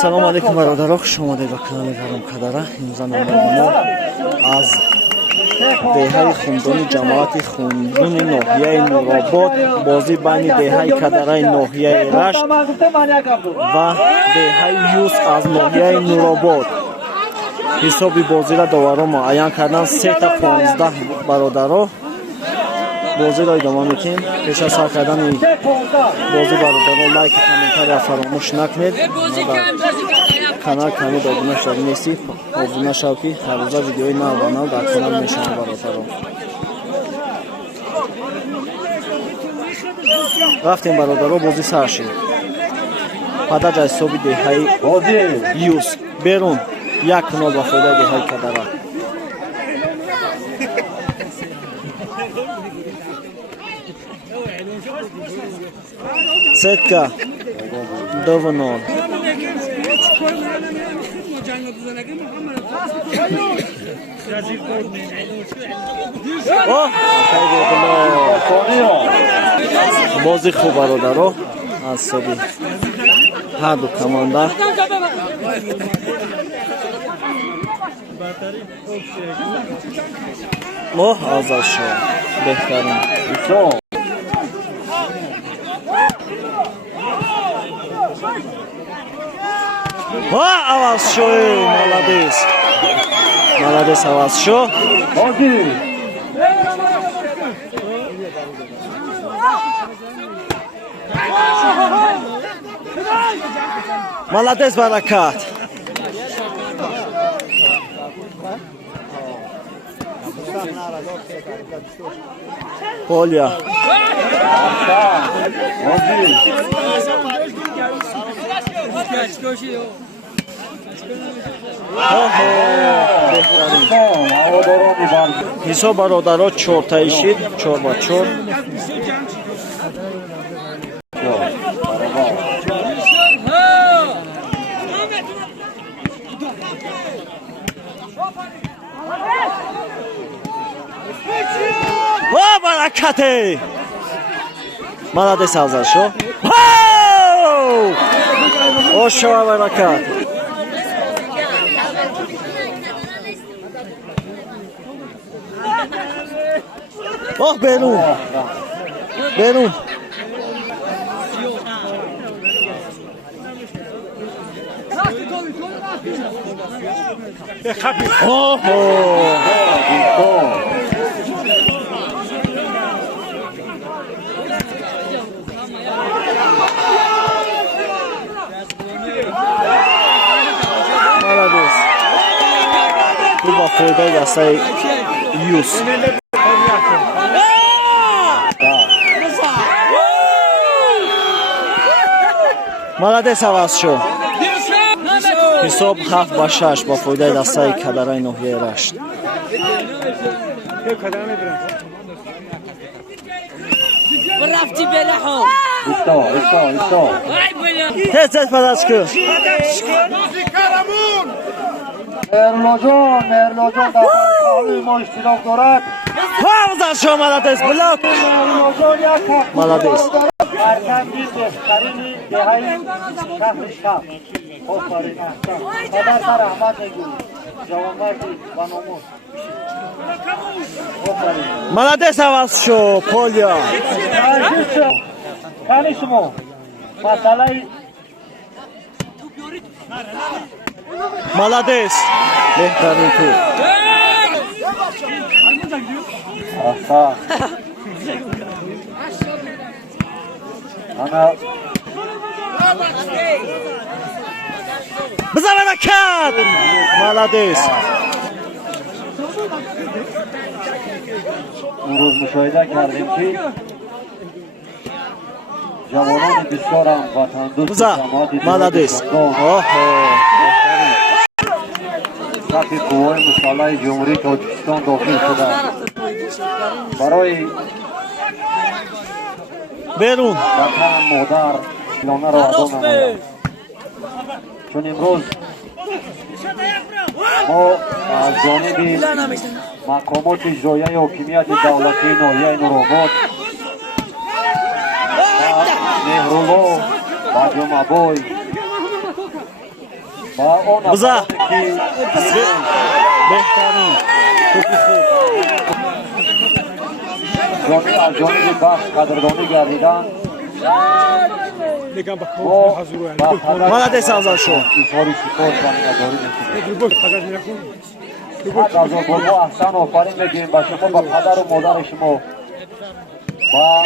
салому алейкум бародаро, хуш омадед ба канали Гарм Кадара. Имрӯза номаи мо аз деҳаи хундони ҷамоати хундони ноҳияи Нуробод, бозӣ байни деҳаи Кадараи ноҳияи Рашт ва деҳаи Юс аз ноҳияи Нуробод. ҳисоби бозиро доварон муайян кардан 3-15 бародаро. бозиро идома мекунем. пеш аз сар кардани бозӣ бародаро лайк комментария фаромӯш накунед. канал камид обуна шуда нестед, обуна шав ки ҳар рӯза видеои нав ба нав дар канал мешаванд бародаро. рафтем бародаро, бозӣ сар шид. падаҷа ҳисоби деҳаи Юс берун 1-0 ба фоидаи деҳаи Кадара. Сетка 2-0. бозӣ хуб бародаро аз ҳисоби ҳарду команда. азал шуд беҳтарин. аваз шо, молодец. Молодец, аваз шо. Молодец, баракат. Поля. ҳисоб бародаро 4 шид, 4-4. баракате. молодец, авзал шо. ошо баракат. берун. берун. молодец. Хуб ба фоидаи дастаи Юс. молодец, аваз шо. ҳисоб 7-6 ба фоидаи дастаи Кадараи ноҳияи Рашт. тез падачку. مهرلاجان در کاوی ما اشتراک دارد. авзал шо, молодец, блок. молодец. ارکندی بهترین دهه‌ی شهر شب. آفرین. پدر سر احمد میگوید. جوانمردی با ناموس. آفرین. молодец, аваз шо, полیا. کانی شما مسئله молодец. بهترین تو. آفا انا بزن برکت. молодец. امروز مشاهده کردیم که جوانان بسیار هم وطن دوست جماعت молодец. صف قوای مسلح جمهوری تاجیکستان داخل شده برای берун. وطن مادر اعلانه را ادا نماید. چون امروز ما از جانب مقامات اجرایی حاکمیت دولتی ناحیه نورآباد و مهرالله و جمعه‌بای با اون بزا. افرادی که بهترین توپی خوب جانی از جانب بخش قدردانی گردیدن و با پدر مالادیس آزاد شو. اظهار شکر و مینه‌داری می‌کنیم. حد از آقا احسان آفرین بگیم به شما، با پدر و مادر شما با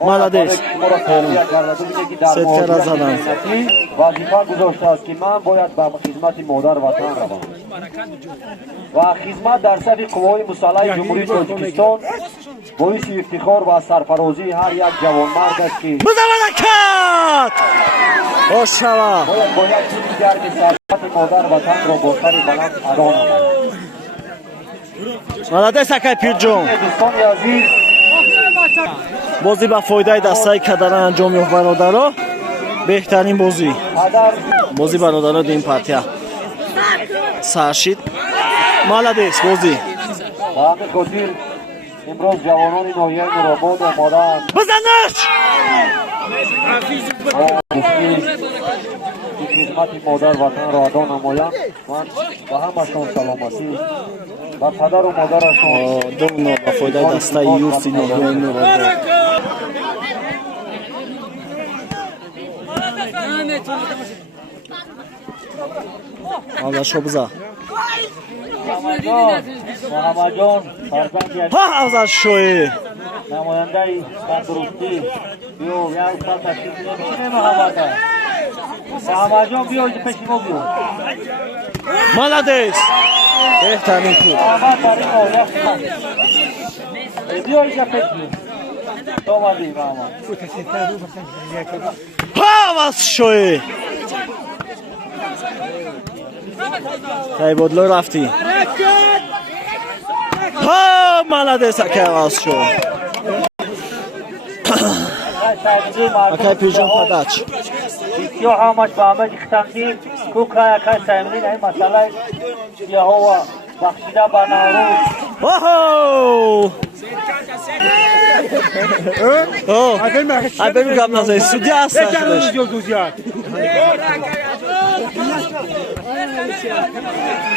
مالادیس شما را تربیت کرده بودید که در ستره مهاجرت زدن. مهنتی وظیفه گذاشته است که من باید به خدمت مادر وطن روم و خدمت در صف قوای مسلح جمهوری تاجیکستان باعث افتخار و سرفرازی هر یک جوانمرد است که بزا ملکت آشوا باید چیزی گرم سرفت مادر وطن را با سر بلند ادا نماید. مالادیس اکای پیرجون دوستان عزیز، بازی با فایده دستای کدران انجام یافت برادرها. بهترین بازی پدر برادرها دین پارتیا سرشید مالادیس بازی و همین خاطر امروز جوانان ناحیه نورآباد آماده‌اند بزنش که خدمت مادر وطن را ادا نمایند. من به همه‌شان سلامتی و پدر و مادرشان دوم با فایده دستای یوسی نوحیه نورآباد آزاد شو بزا محمد جان فرزند ها آزاد شوی نماینده تندرستی بیو یا استاد تشریف نمی‌کنه. محمد جان بیو پیش ما بیو. مالادیس بهترین توپ محمد برای ما بیو اینجا پیش بیو. تو اومدی محمد. ها آزاد شوی تایبادلو رفتی ها مالادیس اکای آزاد شو اکای پیرجون پداچ یا همش با همه اختندی کوکا یکای سایمرین این مسئله یهوه بخشیده به نوروز اوه ای بگم نزای سودی هست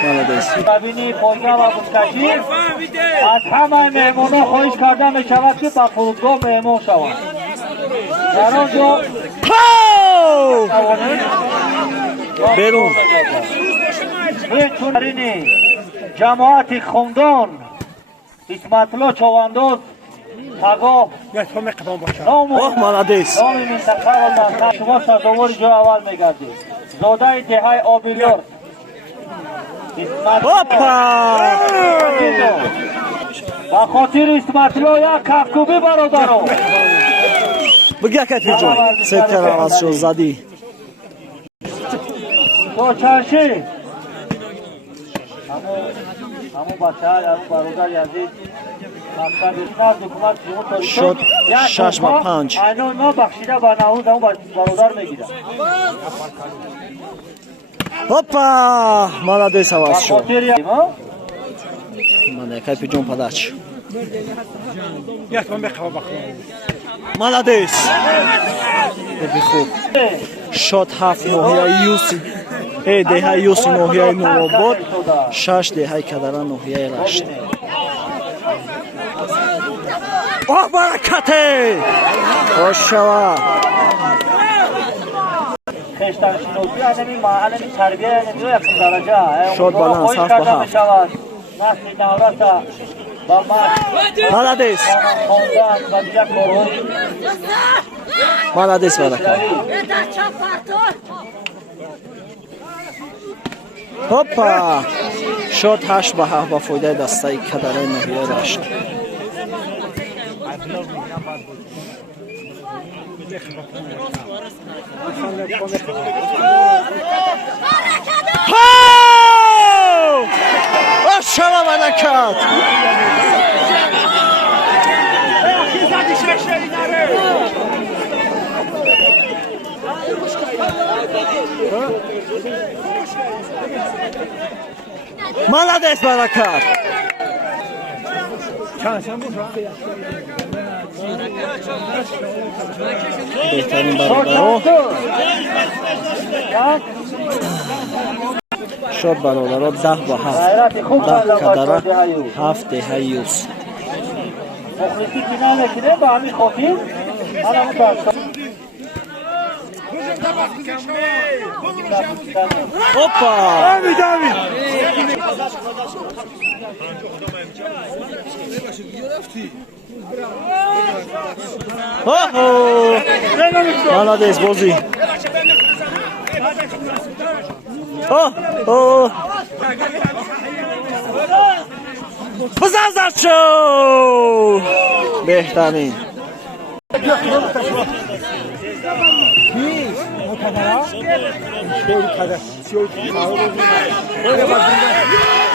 مالادیس ببینی پایگاه و بودکشی از همه مهمونا خواهش کرده می شود که به فرودگاه مهمون شوند. در آنجا بیرون چونرینی جماعت خمدان اسمتالله چوانداز تگاه اوه مالادیس نام منطقه و منطقه شما سردوار جای اول میگردید. زاده دهه آبیلیار هاپا با خاطر اسمتالله یک کفکوبی برادرم بگی اکای پیرجون ستر آواز شو زدی تو چرشی همون بچه های همون برادر یزید شد 6 و 5 اینا ما بخشیده به نهوز همون برادر میگیدن. هاپا مالادیس آواز شو خاطر من اکای پیرجون پداچ مالادیس ببی خوب شد 7 نوحیه یوسی دهه یوسی نوحیه نورآباد 6 دهه کدران نوحیه رشت اوه برکته آشوا خشتن شنوسی هنمی محل تربیه هنمی و یکم درجه شد بلند صف به هفت نسل نورتا با مالادیس خواندن و دیگر کارون مالادیس برکت هاپا شد 8 به 7 با فایده دستای کدران نوحیه رشت آشوا برکت مالادیس برکت بهترین برادرها شد برادرها 10 به 7 غیرت خوب 10 کردن کدره بچه‌ها دهیو 7 دهیوس مخلصی که نمیکنه با همین خاطر حالا اون داشت هوپا اوه مالادیس بازی اوه بزرگ شو بهترین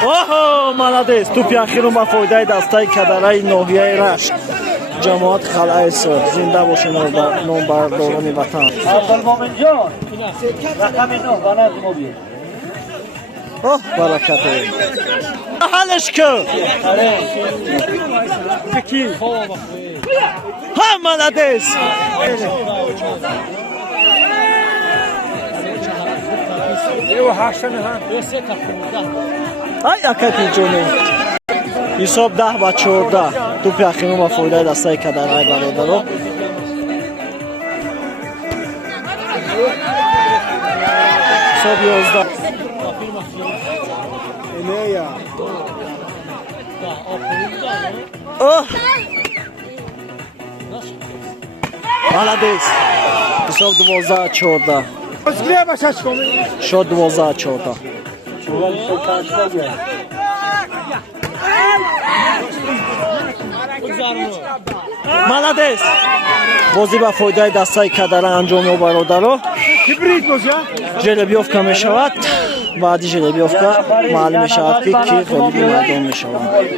اوه مالادیس توپی اخیرون با فایده دسته کدره ناحیه رشت جماعت خلای سر زنده باشه نامبرداران وطن عبدالمومن جان رقم 9 بنات ما بیاد اوه برکت حلش کن ها مالادیس ای اکتی جونی حساب 10 به 14 توپ اخیرون با فایده دسته کدره برادرها حساب 11 اوه مالادیس حساب 12 14 شد 12 14 مالادیس بازی با فایده دسته کدره انجام و برادرها جلبیوفکا می شود بعدی جلبیوفکا معلوم می شود که کی غالب مردم می شود